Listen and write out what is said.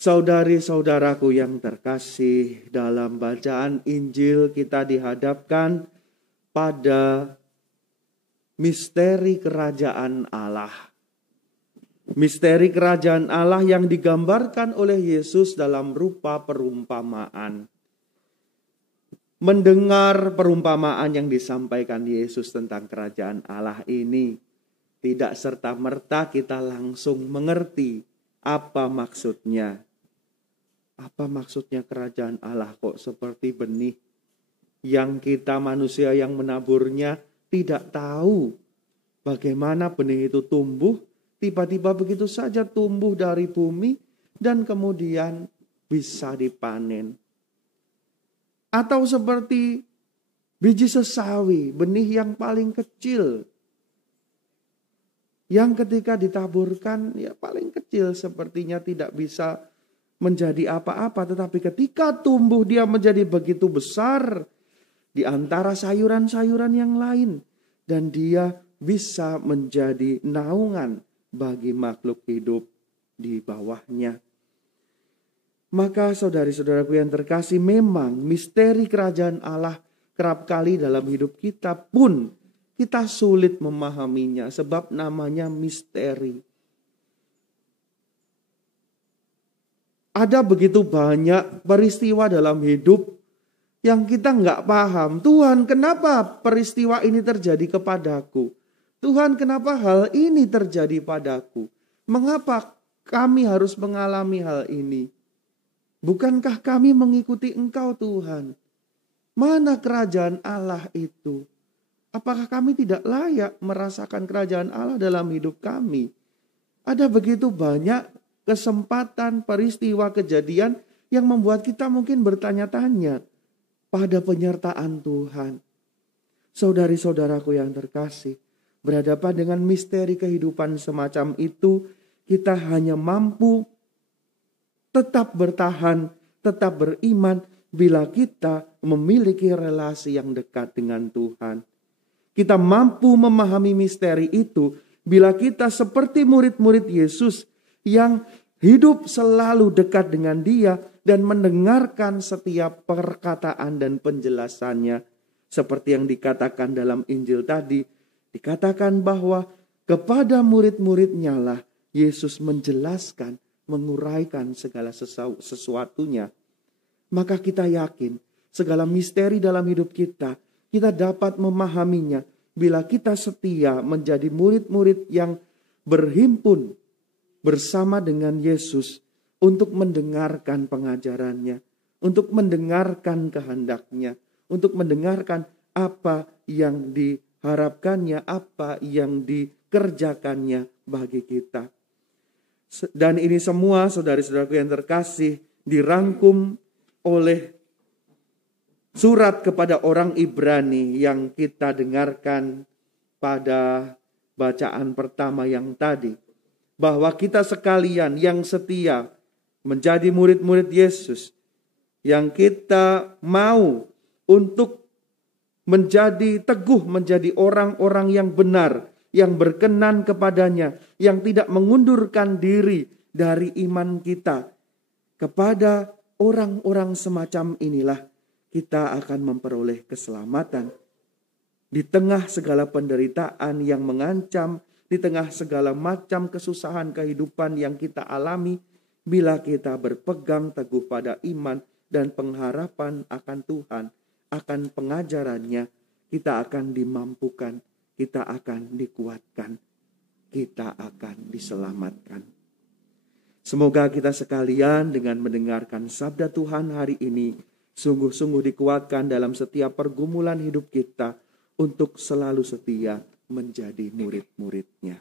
Saudari-saudaraku yang terkasih, dalam bacaan Injil kita dihadapkan pada misteri kerajaan Allah. Misteri kerajaan Allah yang digambarkan oleh Yesus dalam rupa perumpamaan. Mendengar perumpamaan yang disampaikan Yesus tentang kerajaan Allah ini, tidak serta-merta kita langsung mengerti apa maksudnya. Apa maksudnya kerajaan Allah kok seperti benih yang kita manusia yang menaburnya tidak tahu bagaimana benih itu tumbuh, tiba-tiba begitu saja tumbuh dari bumi dan kemudian bisa dipanen. Atau seperti biji sesawi, benih yang paling kecil, yang ketika ditaburkan ya paling kecil, sepertinya tidak bisa menjadi apa-apa, tetapi ketika tumbuh dia menjadi begitu besar di antara sayuran-sayuran yang lain, dan dia bisa menjadi naungan bagi makhluk hidup di bawahnya. Maka saudari-saudaraku yang terkasih, memang misteri kerajaan Allah kerap kali dalam hidup kita pun kita sulit memahaminya, sebab namanya misteri. Ada begitu banyak peristiwa dalam hidup yang kita nggak paham. Tuhan, kenapa peristiwa ini terjadi kepadaku? Tuhan, kenapa hal ini terjadi padaku? Mengapa kami harus mengalami hal ini? Bukankah kami mengikuti Engkau, Tuhan? Mana kerajaan Allah itu? Apakah kami tidak layak merasakan kerajaan Allah dalam hidup kami? Ada begitu banyak kesempatan, peristiwa, kejadian yang membuat kita mungkin bertanya-tanya pada penyertaan Tuhan. Saudari-saudaraku yang terkasih, berhadapan dengan misteri kehidupan semacam itu, kita hanya mampu tetap bertahan, tetap beriman bila kita memiliki relasi yang dekat dengan Tuhan. Kita mampu memahami misteri itu bila kita seperti murid-murid Yesus yang hidup selalu dekat dengan Dia dan mendengarkan setiap perkataan dan penjelasannya. Seperti yang dikatakan dalam Injil tadi, dikatakan bahwa kepada murid-muridnya lah Yesus menjelaskan, menguraikan segala sesuatunya. Maka kita yakin segala misteri dalam hidup kita dapat memahaminya bila kita setia menjadi murid-murid yang berhimpun bersama dengan Yesus untuk mendengarkan pengajarannya, untuk mendengarkan kehendaknya, untuk mendengarkan apa yang diharapkannya, apa yang dikerjakannya bagi kita. Dan ini semua, saudari-saudaraku yang terkasih, dirangkum oleh surat kepada orang Ibrani yang kita dengarkan pada bacaan pertama yang tadi. Bahwa kita sekalian yang setia menjadi murid-murid Yesus, yang kita mau untuk menjadi teguh, menjadi orang-orang yang benar, yang berkenan kepadanya, yang tidak mengundurkan diri dari iman kita. Kepada orang-orang semacam inilah kita akan memperoleh keselamatan. Di tengah segala penderitaan yang mengancam, di tengah segala macam kesusahan kehidupan yang kita alami, bila kita berpegang teguh pada iman dan pengharapan akan Tuhan, akan pengajarannya, kita akan dimampukan, kita akan dikuatkan, kita akan diselamatkan. Semoga kita sekalian dengan mendengarkan sabda Tuhan hari ini, sungguh-sungguh dikuatkan dalam setiap pergumulan hidup kita untuk selalu setia menjadi murid-muridnya.